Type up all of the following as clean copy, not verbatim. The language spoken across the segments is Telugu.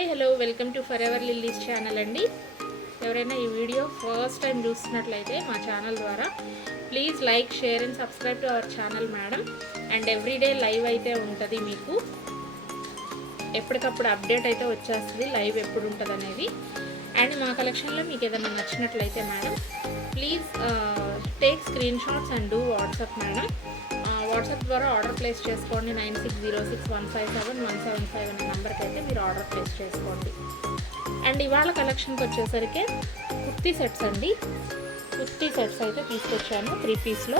Hi hello welcome to for ever lilies channel అండి. ఎవరైనా ఈ వీడియో ఫస్ట్ టైం చూస్తున్నట్లయితే మా ఛానల్ ద్వారా please like share and subscribe to our channel madam. And everyday live అయితే ఉంటుంది, మీకు ఎప్పటికప్పుడు అప్డేట్ అయితే వచ్చేస్తుంది లైవ్ ఎప్పుడు ఉంటుంది అనేది. అండ్ మా కలెక్షన్లో మీకు ఏదైనా నచ్చినట్లయితే madam please take screen shots and do WhatsApp madam. WhatsApp ద్వారా ఆర్డర్ ప్లేస్ చేసుకోండి. 9606157175 అనే నెంబర్కి అయితే మీరు ఆర్డర్ ప్లేస్ చేసుకోండి. అండ్ ఇవాళ కలెక్షన్కి వచ్చేసరికి కుర్తీ సెట్స్ అండి. కుర్తీ సెట్స్ అయితే తీసుకొచ్చాను 3 పీస్లో.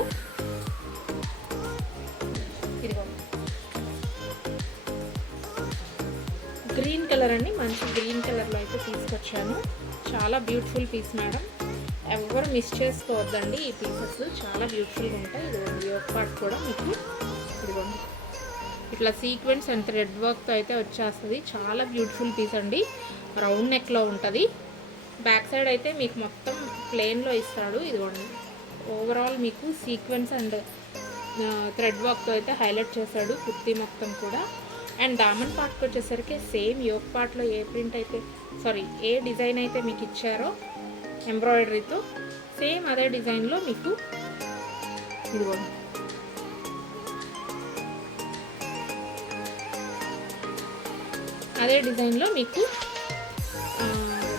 ఇదిగో గ్రీన్ కలర్ అండి, మంచి గ్రీన్ కలర్లో అయితే తీసుకొచ్చాను. చాలా బ్యూటిఫుల్ పీస్ మేడం, ఎవరు మిస్ చేసుకోవద్దండి. ఈ పీసెస్ చాలా బ్యూటిఫుల్గా ఉంటాయి. ఇదిగోండి యోక్ పార్ట్ కూడా మీకు ఇదిగోండి ఇట్లా సీక్వెన్స్ అండ్ థ్రెడ్ వర్క్తో అయితే వచ్చేస్తుంది. చాలా బ్యూటిఫుల్ పీస్ అండి, రౌండ్ నెక్లో ఉంటుంది. బ్యాక్ సైడ్ అయితే మీకు మొత్తం ప్లెయిన్లో ఇస్తాడు. ఇదిగోండి ఓవరాల్ మీకు సీక్వెన్స్ అండ్ థ్రెడ్ వర్క్తో అయితే హైలైట్ చేశాడు కుర్తీ మొత్తం కూడా. అండ్ దామన్ పార్ట్కి వచ్చేసరికి సేమ్ యోక్ పార్ట్లో ఏ ప్రింట్ అయితే ఏ డిజైన్ అయితే మీకు ఇచ్చారో ఎంబ్రాయిడరీతో సేమ్ అదే డిజైన్లో మీకు ఇదిగోండి అదే డిజైన్లో మీకు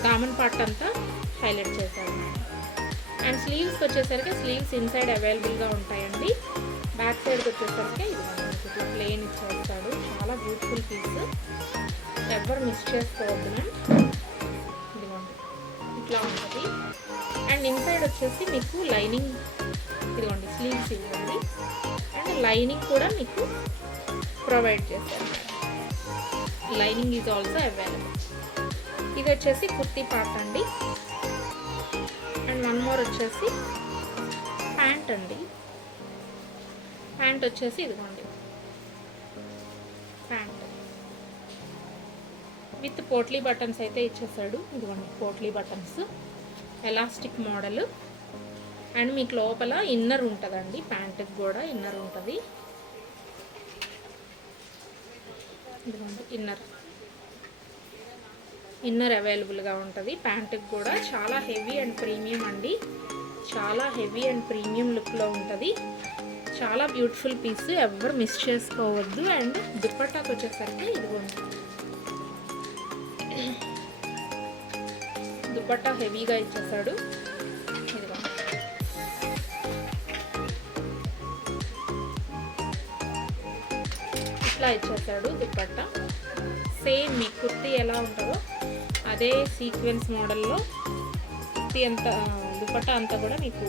దామన్ పార్ట్ అంతా హైలైట్ చేశారు. అండ్ స్లీవ్స్కి వచ్చేసరికి స్లీవ్స్ ఇన్సైడ్ అవైలబుల్గా ఉంటాయండి. బ్యాక్ సైడ్కి వచ్చేసరికి ఇదిగోండి ఇట్లా ప్లెయిన్ ఇచ్చేస్తాడు. చాలా బ్యూటిఫుల్ పీస్, ఎవరు మిస్ చేసుకోవద్దు మ్యామ్. ఇదిగోండి ఇట్లా ఉంటుంది. అండ్ ఇన్సైడ్ వచ్చేసి మీకు లైనింగ్ ఇదిగోండి స్లీవ్స్ ఇవ్వండి. అండ్ లైనింగ్ కూడా మీకు ప్రొవైడ్ చేస్తారు. Lining is also available. ఇది వచ్చేసి కుర్తీ పార్ట్ అండి. అండ్ వన్ మోర్ వచ్చేసి ప్యాంట్ అండి. ప్యాంట్ వచ్చేసి ఇదిగోండి ప్యాంట్ విత్ పోట్లీ బటన్స్ అయితే ఇచ్చేసాడు. ఇదిగోండి potli buttons, elastic model. And మీకు లోపల ఇన్నర్ ఉంటుందండి, ప్యాంట్కి కూడా ఇన్నర్ ఉంటుంది. ఇదిగోండి ఇన్నర్ అవైలబుల్గా ఉంటుంది. ప్యాంట్కి కూడా చాలా హెవీ అండ్ ప్రీమియం అండి, చాలా హెవీ అండ్ ప్రీమియం లుక్లో ఉంటుంది. చాలా బ్యూటిఫుల్ పీస్, ఎవరు మిస్ చేసుకోవద్దు. అండ్ దుపట్టాకి వచ్చేసరికి ఇదిగోండి దుపట్టా హెవీగా ఇచ్చేసాడు. ఇదిగోండి ఇట్లా ఇచ్చేసాడు దుపట్టా. సేమ్ మీ కుర్తీ ఎలా ఉంటుందో అదే సీక్వెన్స్ మోడల్లో కుర్తీ అంతా దుపట్టా అంతా కూడా మీకు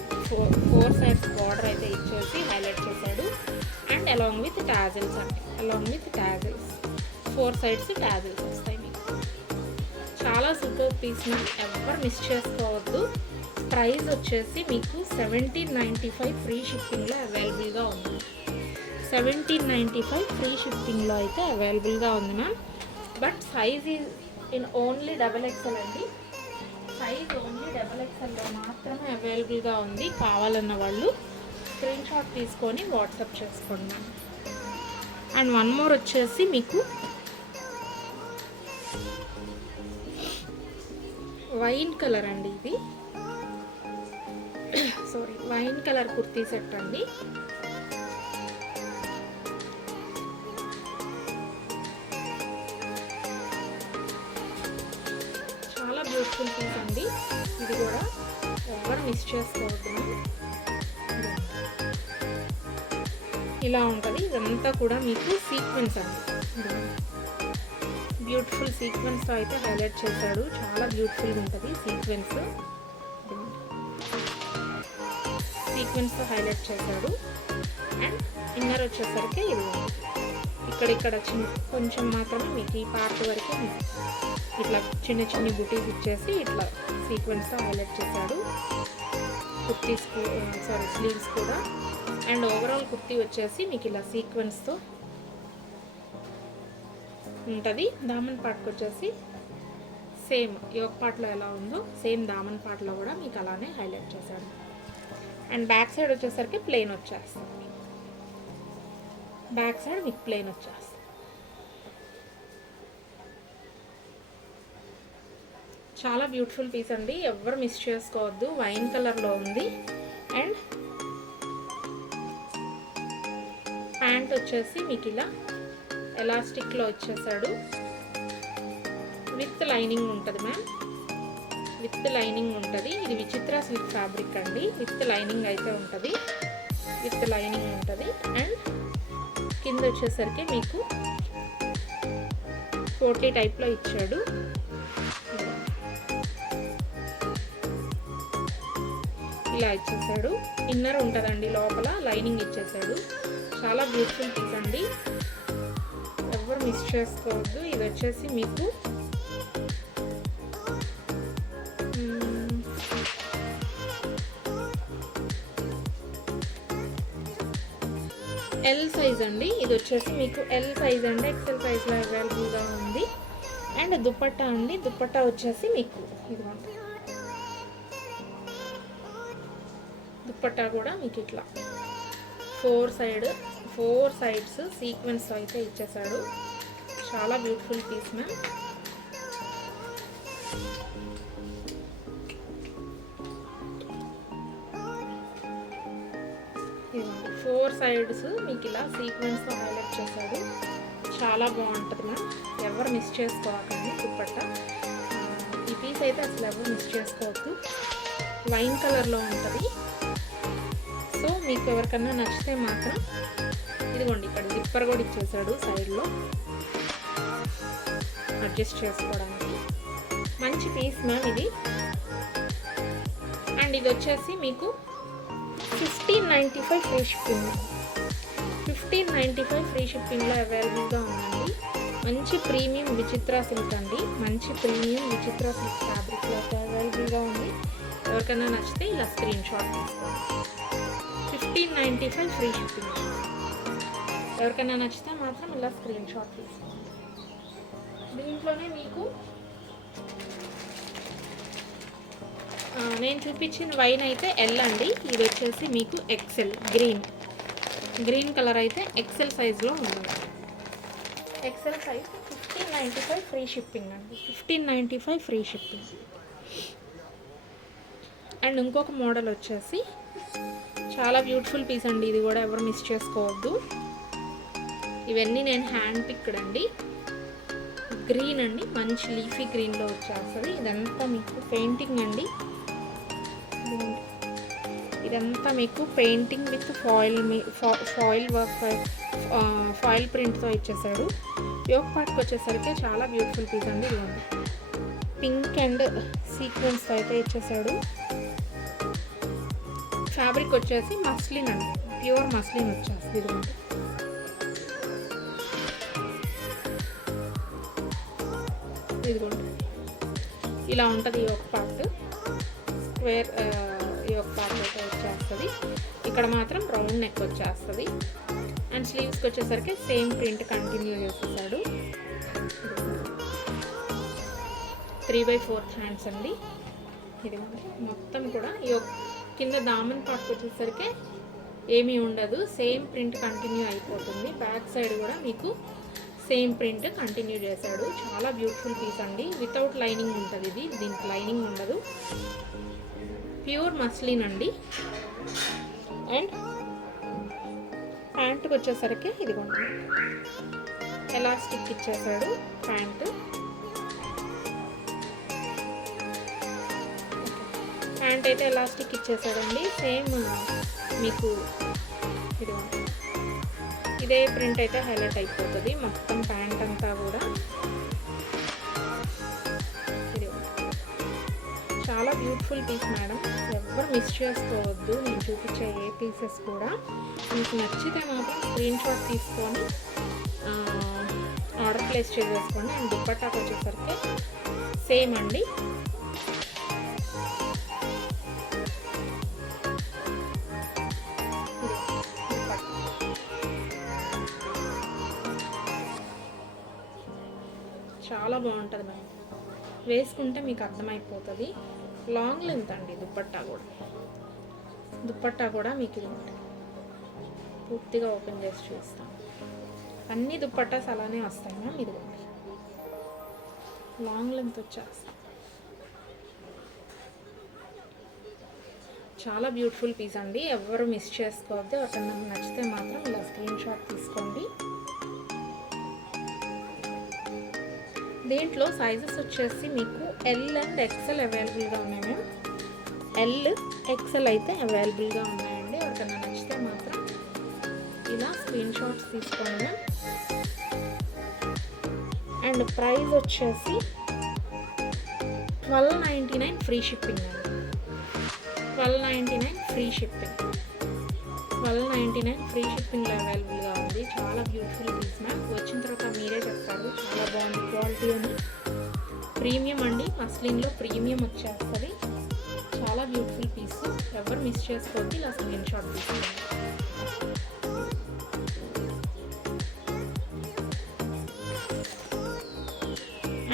ఫోర్ సైడ్స్ బార్డర్ అయితే ఇచ్చేసి హైలైట్ చేశాడు. అండ్ అలాంగ్ విత్ టాజిల్స్ అంటే along with tassels 4 sides tassels వస్తాయి మీకు. చాలా సూపర్ పీస్, ఎవరు మిస్ చేసుకోవద్దు. ప్రైస్ వచ్చేసి మీకు 1795 ఫ్రీ షిప్పింగ్లో అవైలబుల్గా ఉంది. 1795 ఫ్రీ షిప్పింగ్లో అయితే అవైలబుల్గా ఉంది ma'am. But size is in only XXL అండి. సైజ్ ఓన్లీ XXLలో మాత్రమే అవైలబుల్గా ఉంది. కావాలన్న వాళ్ళు స్క్రీన్ షాట్ తీసుకొని వాట్సాప్ చేసుకోండి. అండ్ వన్ మోర్ వచ్చేసి మీకు వైన్ కలర్ అండి. ఇది వైన్ కలర్ కుర్తీ సెట్ అండి. చాలా బ్యూటిఫుల్ పీస్ అండి. ఇది కూడా ఎవరు మిస్ చేసుకోవద్దు. ఇలా ఉంటుంది. ఇదంతా కూడా మీకు సీక్వెన్స్ అండి, బ్యూటిఫుల్ సీక్వెన్స్తో అయితే హైలైట్ చేశాడు. చాలా బ్యూటిఫుల్గా ఉంటుంది సీక్వెన్స్తో హైలైట్ చేశాడు. అండ్ ఇన్నర్ వచ్చేసరికి ఇది ఇక్కడ కొంచెం మాత్రమే మీకు ఈ పార్ట్ వరకు ఇట్లా చిన్న బుటీస్ ఇచ్చేసి ఇట్లా సీక్వెన్స్తో హైలైట్ చేశాడు. కుర్తీస్ స్లీవ్స్ కూడా. అండ్ ఓవరాల్ కుర్తీ వచ్చేసి మీకు ఇలా సీక్వెన్స్తో ఉంటుంది. దామన్ పార్ట్కి వచ్చేసి సేమ్ యోక్ పార్ట్లో ఎలా ఉందో సేమ్ దామన్ పార్ట్లో కూడా మీకు అలానే హైలైట్ చేశాడు. అండ్ బ్యాక్ సైడ్ వచ్చేసరికి ప్లెయిన్ వచ్చేస్తుంది. బ్యాక్ సైడ్ మీకు ప్లెయిన్ వచ్చేస్తుంది. చాలా బ్యూటిఫుల్ పీస్ అండి, ఎవ్వరు మిస్ చేసుకోవద్దు. వైన్ కలర్లో ఉంది. అండ్ ప్యాంట్ వచ్చేసి మీకు ఇలా ఎలాస్టిక్లో వచ్చేసాడు. విత్ లైనింగ్ ఉంటుంది మ్యామ్, విత్ లైనింగ్ ఉంటుంది. ఇది విచిత్ర సిల్క్ ఫ్యాబ్రిక్ అండి, విత్ లైనింగ్ అయితే ఉంటుంది, విత్ లైనింగ్ ఉంటుంది. అండ్ కింద వచ్చేసరికి మీకు కోటీ టైప్లో ఇచ్చాడు. ఇలా ఇచ్చేసాడు. ఇన్నర్ ఉంటుందండి, లోపల లైనింగ్ ఇచ్చేసాడు. చాలా బ్యూటిఫుల్ పీస్ అండి, ఎవరు మిస్ చేసుకోవద్దు. ఇది వచ్చేసి మీకు ఎల్ సైజ్ అండి. ఇది వచ్చేసి మీకు ఎల్ సైజ్ అండి, ఎక్సెల్ సైజ్లో అవైలబుల్గా ఉంది. అండ్ దుపట్టా అండి, దుపట్టా వచ్చేసి మీకు ఇదిగోండి, దుపట్టా కూడా మీకు ఇట్లా ఫోర్ సైడ్స్ సీక్వెన్స్ అయితే ఇచ్చేసాడు. చాలా beautiful piece ma'am. Four sides మీకు ఇలా సీక్వెన్స్తో హైలైట్ చేశాడు. చాలా బాగుంటుంది మ్యామ్, ఎవరు మిస్ చేసుకోకండి. దుపట్టా ఈ పీస్ అయితే అసలు ఎవరు మిస్ చేసుకోవద్దు. వైన్ కలర్లో ఉంటుంది. సో మీకు ఎవరికన్నా నచ్చితే మాత్రం ఇదిగోండి, ఇక్కడ జిప్పర్ కూడా ఇచ్చేసాడు సైడ్లో అడ్జస్ట్ చేసుకోవడానికి. మంచి పీస్ మ్యామ్ ఇది. అండ్ ఇది వచ్చేసి మీకు 1595 ఫ్రీ షిప్పింగ్, 1595 ఫ్రీ షిప్పింగ్లో అవైలబుల్గా ఉందండి. మంచి ప్రీమియం విచిత్ర సిల్క్ అండి, మంచి ప్రీమియం విచిత్ర సిల్క్ ఫ్యాబ్రిక్లో అవైలబుల్గా ఉంది. ఎవరికైనా నచ్చితే ఇలా స్క్రీన్ షాట్ తీసుకోండి. 1595 ఫ్రీ షిప్పింగ్. ఎవరికైనా నచ్చితే మాత్రం ఇలా స్క్రీన్ షాట్ తీసుకోండి. దీంట్లోనే మీకు నేను చూపించిన వైన్ అయితే ఎల్ అండి, ఇది వచ్చేసి మీకు ఎక్సెల్ గ్రీన్ కలర్ అయితే ఎక్సెల్ సైజ్లో ఉంది. ఎక్సెల్ సైజ్ 1595 ఫ్రీ షిప్పింగ్ అండి, 1595 ఫ్రీ షిప్పింగ్. అండ్ ఇంకొక మోడల్ వచ్చేసి చాలా బ్యూటిఫుల్ పీస్ అండి, ఇది కూడా ఎవరు మిస్ చేసుకోవద్దు. ఇవన్నీ నేను హ్యాండ్ పిక్డ్ అండి. గ్రీన్ అండి, మంచి లీఫీ గ్రీన్లో వచ్చేస్తుంది. ఇదంతా మీకు పెయింటింగ్ అండి, ఇదంతా మీకు painting with foil work, foil ప్రింట్తో ఇచ్చేసాడు. యోక్ పార్ట్కి వచ్చేసరికి చాలా బ్యూటిఫుల్ పీస్ అండి. ఇదిగోండి, పింక్ అండ్ సీక్వెన్స్తో అయితే ఇచ్చేసాడు. ఫ్యాబ్రిక్ వచ్చేసి మస్లిన్ అండి, ప్యూర్ మస్లిన్ వచ్చేస్తుంది. ఇదిగోండి, ఇదిగోండి ఇలా ఉంటుంది. Yoke part square yoke part అయితే వచ్చేస్తుంది. ఇక్కడ మాత్రం రౌండ్ నెక్ వచ్చేస్తుంది. అండ్ స్లీవ్స్కి వచ్చేసరికి సేమ్ ప్రింట్ కంటిన్యూ చేసేసాడు. 3/4 హ్యాండ్స్ అండి. ఇది మొత్తం కూడా కింద దామన్ పార్ట్కి వచ్చేసరికి ఏమీ ఉండదు, సేమ్ ప్రింట్ కంటిన్యూ అయిపోతుంది. బ్యాక్ సైడ్ కూడా మీకు సేమ్ ప్రింట్ కంటిన్యూ చేశాడు. చాలా బ్యూటిఫుల్ పీస్ అండి, వితౌట్ లైనింగ్ ఉంటుంది ఇది, దీనికి లైనింగ్ ఉండదు. ప్యూర్ మస్లిన్ అండి. అండ్ ప్యాంట్కి వచ్చేసరికి ఇదిగోండి ఎలాస్టిక్ ఇచ్చేసాడు. ప్యాంట్ అయితే ఎలాస్టిక్ ఇచ్చేసాడండి. సేమ్ మీకు ఇదిగోండి ఇదే ప్రింట్ అయితే హైలైట్ అయిపోతుంది మొత్తం ప్యాంట్ అంతా కూడా. చాలా బ్యూటిఫుల్ పీస్ మేడం, ఎవరు మిస్ చేసుకోవద్దు. నేను చూపించే ఏ పీసెస్ కూడా మీకు నచ్చితే మాత్రం స్క్రీన్ షాట్ తీసుకొని ఆర్డర్ ప్లేస్ చేసేసుకోండి. అండ్ దుపట్టాకి వచ్చేసరికి సేమ్ అండి. చాలా బాగుంటుంది మేడం, వేసుకుంటే మీకు అర్థమైపోతుంది. లాంగ్ లెంత్ అండి దుపట్టా కూడా మీకు పూర్తిగా ఓపెన్ చేసి చూస్తాం. అన్ని దుపట్టాస్ అలానే వస్తాయి మ్యామ్. ఇదిగోండి లాంగ్ లెంత్ వచ్చేస్తాం. చాలా బ్యూటిఫుల్ పీస్ అండి, ఎవరు మిస్ చేసుకోవద్దు. ఎవరికైనా నచ్చితే మాత్రం ఇలా స్క్రీన్ షాట్ తీసుకోండి. దీంట్లో సైజెస్ వచ్చేసి మీకు ఎల్ అండ్ ఎక్సెల్ అవైలబుల్గా ఉన్నాయి మ్యామ్. ఎల్ ఎక్సెల్ అయితే అవైలబుల్గా ఉన్నాయండి. ఎవరికైనా నచ్చితే మాత్రం ఇలా స్క్రీన్ షాట్స్ తీసుకోండి మ్యామ్. అండ్ ప్రైస్ వచ్చేసి 1299 ఫ్రీ షిప్పింగ్ అండి. 1299 ఫ్రీ షిప్పింగ్. 1299 ఫ్రీ షిప్పింగ్లో అవైలబుల్గా ఉంది. చాలా బ్యూటిఫుల్ పీస్ మ్యామ్. వచ్చిన తర్వాత మీరే చెప్తారు చాలా బాగుంది క్వాలిటీ అని. ప్రీమియం అండి, మస్లిన్లో ప్రీమియం వచ్చేస్తుంది. చాలా బ్యూటిఫుల్ పీస్, ఎవరు మిస్ చేసుకోవద్దు. ఇలా స్క్రీన్ షాట్ తీసుకోండి.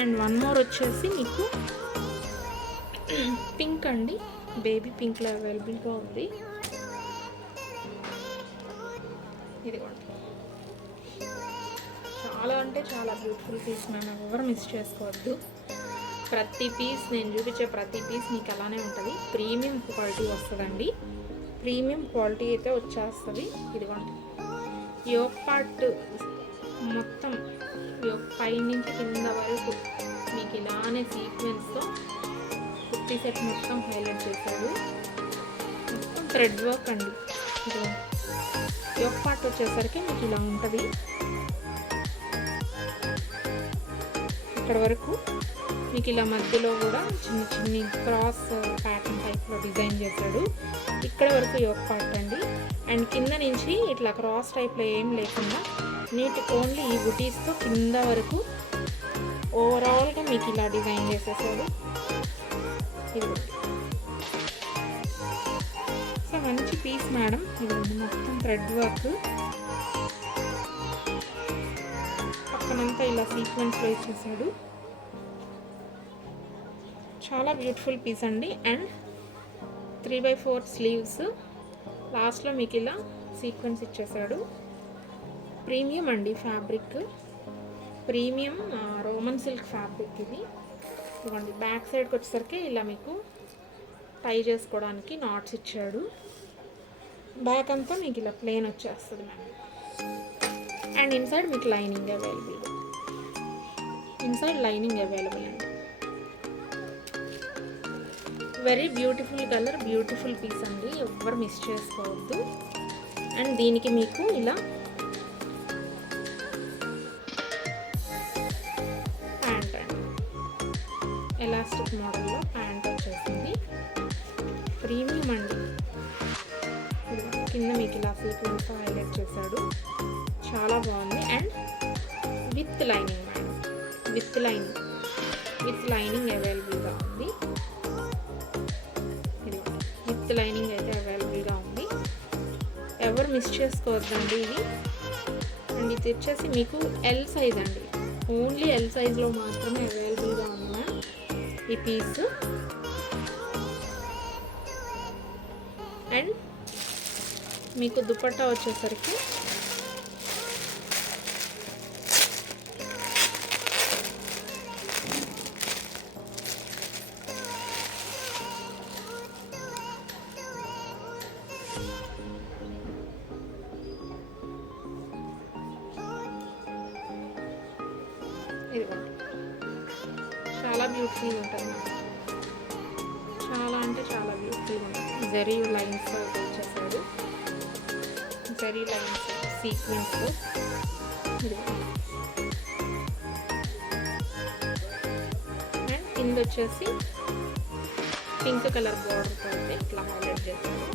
అండ్ వన్ మోర్ వచ్చేసి మీకు పింక్ అండి, బేబీ పింక్లో అవైలబుల్గా ఉంది. ఇదిగోండి, చాలా అంటే చాలా బ్యూటిఫుల్ పీస్ మేము ఎవరు మిస్ చేసుకోవద్దు. ప్రతి పీస్ నేను చూపించే ప్రతి పీస్ మీకు అలానే ఉంటుంది. ప్రీమియం క్వాలిటీ వస్తుందండి, ప్రీమియం క్వాలిటీ అయితే వచ్చేస్తుంది. ఇదిగోండి, యోక్ పార్ట్ మొత్తం పై నుంచి కింద వరకు మీకు ఇలానే సీక్వెన్స్తో కుర్తీ సెట్ మొత్తం హైలైట్ చేశాడు. మొత్తం థ్రెడ్ వర్క్ అండి. ఇది యోక్ పార్ట్ వచ్చేసరికి మీకు ఇలా ఉంటుంది. ఇక్కడ వరకు మీకు ఇలా మధ్యలో కూడా చిన్న చిన్ని క్రాస్ ప్యాటర్న్ టైప్లో డిజైన్ చేశాడు. ఇక్కడ వరకు యోక్ పార్ట్ అండి. అండ్ కింద నుంచి ఇట్లా క్రాస్ టైప్లో ఏం లేకుండా నీట్ ఓన్లీ ఈ బుటీస్తో కింద వరకు ఓవరాల్గా మీకు ఇలా డిజైన్ చేసేసాడు. ఇది సో మంచి పీస్ మేడం. ఇది మొత్తం థ్రెడ్ వర్క్, పక్కనంతా ఇలా సీక్వెన్స్లో ఇచ్చేసాడు. చాలా బ్యూటిఫుల్ పీస్ అండి. అండ్ 3/4 స్లీవ్స్, లాస్ట్లో మీకు ఇలా సీక్వెన్స్ ఇచ్చేసాడు. ప్రీమియం అండి fabric, premium Roman silk fabric ఇది. ఇదిగోండి, బ్యాక్ సైడ్కి వచ్చేసరికి ఇలా మీకు టై చేసుకోవడానికి నాట్స్ ఇచ్చాడు. బ్యాక్ అంతా మీకు ఇలా ప్లెయిన్ వచ్చేస్తుంది మ్యామ్. అండ్ ఇన్సైడ్ మీకు lining available, inside lining available అండి. Very beautiful colour, beautiful piece అండి, ఎవ్వరు మిస్ చేసుకోవద్దు. అండ్ దీనికి మీకు ఇలా ప్యాంట్ అండి, ఎలాస్టిక్ మోడల్లో ప్యాంట్ వచ్చేసింది. ప్రీమియం అండి. కింద మీకు ఇలా సీక్వెన్స్ హైలైట్ చేశాడు, చాలా బాగుంది. And with lining madam, with lining అవైలబుల్గా ఉంది. విత్ లైనింగ్ అయితే అవైలబుల్గా ఉంది, ఎవరు మిస్ చేసుకోవద్దండి ఇది. అండ్ ఇది వచ్చేసి మీకు ఎల్ సైజ్ అండి, ఓన్లీ ఎల్ సైజ్లో మాత్రమే అవైలబుల్గా ఉన్న ఈ పీస్. అండ్ మీకు దుపట్టా వచ్చేసరికి ఇదిగోండి, చాలా బ్యూటిఫుల్గా ఉంటుంది, చాలా అంటే చాలా బ్యూటిఫుల్గా ఉంటుంది. జరీ లైన్స్ వచ్చేసాడు, జరీ లైన్స్ సీక్వెన్స్. అండ్ కింద వచ్చేసి పింక్ కలర్ బార్డర్తో అయితే ఇట్లా హైలైట్ చేశాడు,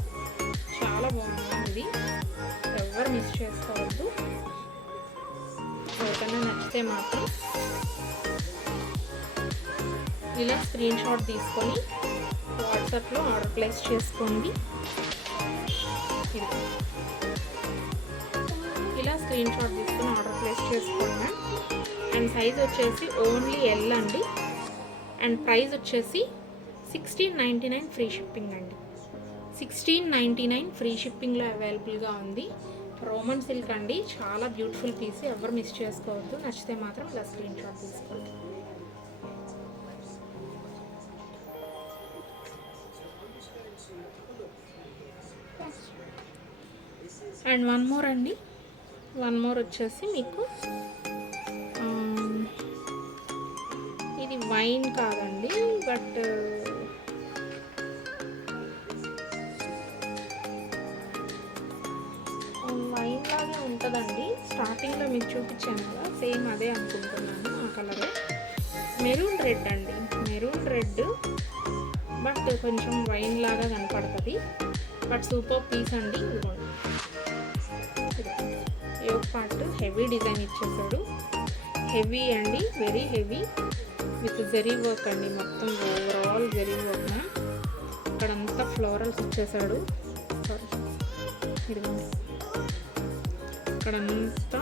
చాలా బాగుంది. ఇది ఎవరు మిస్ చేసుకోవద్దు. ఎవరికైనా నచ్చితే మాత్రం ఇలా స్క్రీన్ షాట్ తీసుకొని వాట్సాప్లో ఆర్డర్ ప్లేస్ చేసుకోండి. ఇలా స్క్రీన్ షాట్ తీసుకొని ఆర్డర్ ప్లేస్ చేసుకోండి. అండ్ సైజ్ వచ్చేసి ఓన్లీ ఎల్ అండి. అండ్ ప్రైస్ వచ్చేసి 1699 ఫ్రీ షిప్పింగ్ అండి. 1699 ఫ్రీ షిప్పింగ్లో అవైలబుల్గా ఉంది. రోమన్ సిల్క్ అండి, చాలా బ్యూటిఫుల్ పీస్, ఎవరు మిస్ చేసుకోవద్దు. నచ్చితే మాత్రం ఇలా స్క్రీన్ షాట్ తీసుకోండి. అండ్ వన్ మోర్ అండి, వన్ మోర్ వచ్చేసి మీకు ఇది వైన్ కాదండి, బట్ వైన్ లాగే ఉంటుందండి. స్టార్టింగ్లో మీకు చూపించాను కదా, సేమ్ అదే అనుకుంటున్నాను. ఆ కలరే మెరూన్ రెడ్ అండి, మెరూన్ రెడ్, బట్ కొంచెం వైన్ లాగా కనపడుతుంది. బట్ సూపర్ పీస్ అండి. ఇదిగోండి, యోక్ పార్ట్ హెవీ డిజైన్ ఇచ్చేసాడు. హెవీ అండి, very heavy, with zari work అండి. మొత్తం ఓవరాల్ జరీ వర్క్. ఇక్కడంతా ఫ్లోరల్స్ ఇచ్చేసాడు. సారీ, ఇదిగోండి, ఇక్కడంతా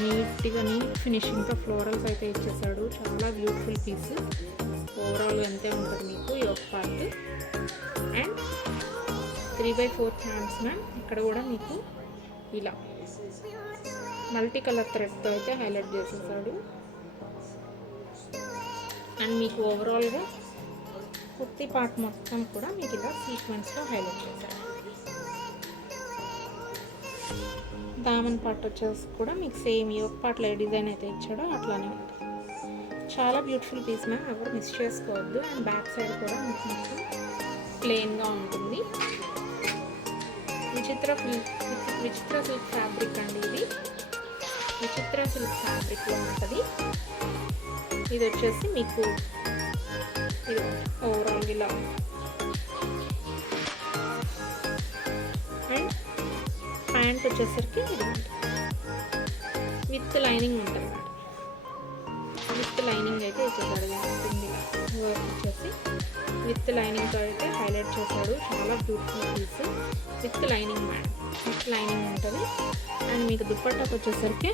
నీట్గా నీట్ ఫినిషింగ్తో ఫ్లోరల్స్ అయితే ఇచ్చేసాడు. చాలా బ్యూటిఫుల్ పీస్. ఓవరాల్ అంతే ఉంటుంది మీకు yoke part. And 3/4 hands ma'am. ఇక్కడ కూడా మీకు ఇలా మల్టీ కలర్ థ్రెడ్తో అయితే హైలైట్ చేసేసాడు. అండ్ మీకు ఓవరాల్గా కుర్తీ పార్ట్ మొత్తం కూడా మీకు ఇలా సీక్వెన్స్లో హైలైట్ చేశాడు. దామన్ పార్ట్ వచ్చేసి కూడా మీకు సేమ్ యోక్ పార్ట్లో ఏ డిజైన్ అయితే ఇచ్చాడో అట్లానే ఉంటుంది. చాలా బ్యూటిఫుల్ పీస్ మ్యామ్, ఎవరు మిస్ చేసుకోవద్దు. అండ్ బ్యాక్ సైడ్ కూడా మీకు ప్లెయిన్గా ఉంటుంది. విచిత్ర సిల్క్ ఫ్యాబ్రిక్ అండి. ఇది విచిత్ర సిల్క్ ఫ్యాబ్రిక్లో ఉంటుంది. ఇది వచ్చేసి మీకు ఇది ఓవరాల్ ఇలా. అండ్ ప్యాంట్ వచ్చేసరికి ఇది విత్ లైనింగ్ ఉంటుంది మేడం. విత్ లైనింగ్ అయితే ఇచ్చేసాడు. వర్క్ వచ్చేసి విత్ లైనింగ్తో అయితే హైలైట్ చేశాడు. చాలా beautiful piece with lining madam. With lining ఉంటుంది. అండ్ మీకు దుప్పట్టాకు వచ్చేసరికి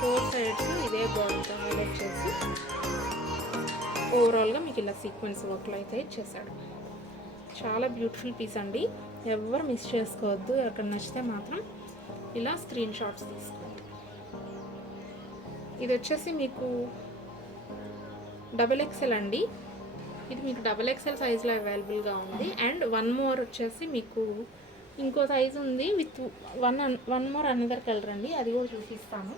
4 సైడ్స్ ఇదే బార్డర్తో హైలైట్ చేసి ఓవరాల్గా మీకు ఇలా సీక్వెన్స్ వర్క్లో అయితే ఇచ్చేసాడు. చాలా బ్యూటిఫుల్ పీస్ అండి, ఎవరు మిస్ చేసుకోవద్దు. ఎవరికి నచ్చితే మాత్రం ఇలా స్క్రీన్ షాట్స్ తీసుకోండి. ఇది వచ్చేసి మీకు XXL అండి. ఇది మీకు XXL సైజులో అవైలబుల్గా ఉంది. అండ్ వన్ మోర్ వచ్చేసి మీకు ఇంకో సైజు ఉంది with one more another colour అండి. అది కూడా చూపిస్తాను.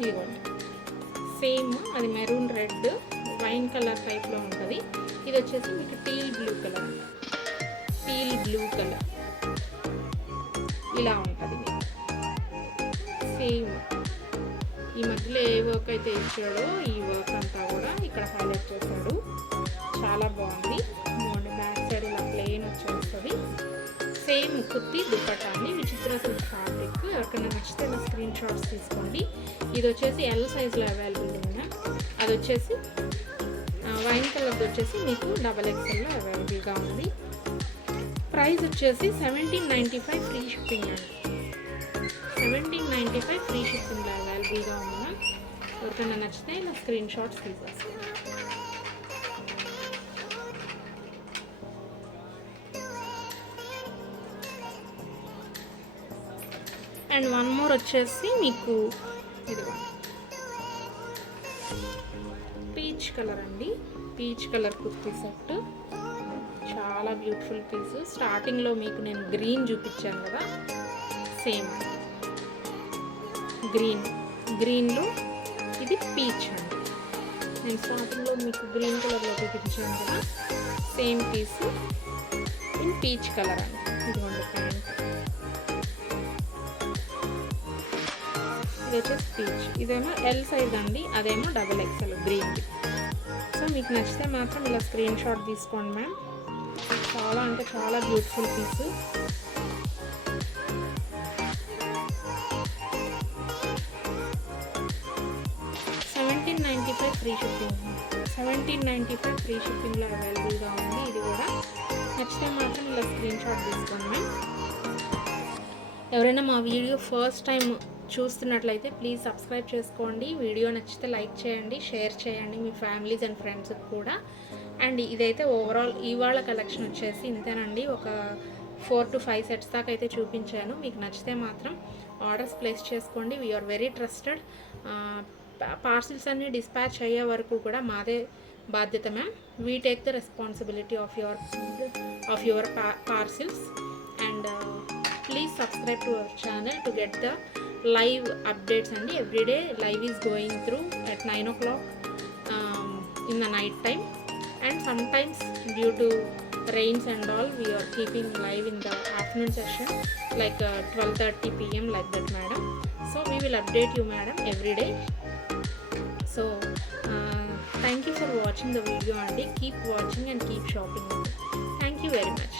ఇదిగోండి, సేమ్ అది మెరూన్ రెడ్ వైన్ కలర్ టైప్లో ఉంటుంది. ఇది వచ్చేసి మీకు టీల్ బ్లూ కలర్ ఇలా ఉంటుంది. మీకు సేమ్ ఈ మధ్యలో ఏ వర్క్ అయితే ఇచ్చాడో ఈ వర్క్ అంతా కూడా ఇక్కడ హైలైట్ చేశాడు. చాలా బాగుంది. బ్యాక్ సైడ్ ఇలా ప్లెయిన్ వచ్చేస్తుంది. సేమ్ కుర్తి దుప్పట్టా అండి. విచిత్ర సిల్క్ ఫ్యాబ్రిక్. ఎవరికైనా నచ్చితే ఇలా స్క్రీన్ షాట్స్ తీసుకోండి. ఇది వచ్చేసి ఎల్ సైజ్లో అవైలబుల్ ఉంది. అది వచ్చేసి వైన్ కలర్ది వచ్చేసి మీకు XXLలో అవైలబుల్గా ఉంది. ప్రైస్ వచ్చేసి 1795 ఫ్రీ షిప్పింగ్ అండి. 1795 ఫ్రీ షిప్పింగ్లో అవైలబుల్గా ఉంది. ఎవరికైనా నచ్చితే ఇలా స్క్రీన్ షాట్స్ తీసేసుకోండి. అండ్ వన్ మోర్ వచ్చేసి మీకు ఇదిగోండి పీచ్ కలర్ అండి. Peach colour kurti set. చాలా బ్యూటిఫుల్ పీస్. స్టార్టింగ్లో మీకు నేను గ్రీన్ చూపించాను కదా, సేమ్ గ్రీన్లో ఇది పీచ్ అండి. నేను స్టార్టింగ్లో మీకు గ్రీన్ కలర్లో చూపించాను కదా, same piece in peach colour అండి. ఇదిగోండి ప్యాంట్. ఇది వచ్చేసి పీచ్. ఇదేమో ఎల్ సైజ్ అండి, అదేమో XXL గ్రీన్ది. సో మీకు నచ్చితే మాత్రం ఇలా స్క్రీన్ షాట్ తీసుకోండి మ్యామ్. చాలా అంటే చాలా beautiful piece. $1795 free shipping. 1795 free షిప్పింగ్లో అవైలబుల్గా ఉంది. ఇది కూడా నచ్చితే మాత్రం ఇలా స్క్రీన్ షాట్ తీసుకోండి మ్యామ్. ఎవరైనా మా వీడియో ఫస్ట్ టైం చూస్తున్నట్లయితే ప్లీజ్ సబ్స్క్రైబ్ చేసుకోండి. వీడియో నచ్చితే లైక్ చేయండి, షేర్ చేయండి మీ ఫ్యామిలీస్ అండ్ ఫ్రెండ్స్కి కూడా. అండ్ ఇదైతే ఓవరాల్ ఇవాళ కలెక్షన్ వచ్చేసి ఇంతేనండి. ఒక 4 to 5 సెట్స్ దాకా అయితే చూపించాను. మీకు నచ్చితే మాత్రం ఆర్డర్స్ ప్లేస్ చేసుకోండి. We are very trusted. పార్సిల్స్ అన్నీ డిస్పాచ్ అయ్యే వరకు కూడా మాదే బాధ్యత ma'am. We take the responsibility of your parcels. And please subscribe to our channel to get the live updates and every day live is going through at 9 o'clock in the night time, and sometimes due to rains and all we are keeping live in the afternoon session like 12:30 p.m. like that madam. So we will update you madam every day. So thank you for watching the video and keep watching and keep shopping. Thank you very much.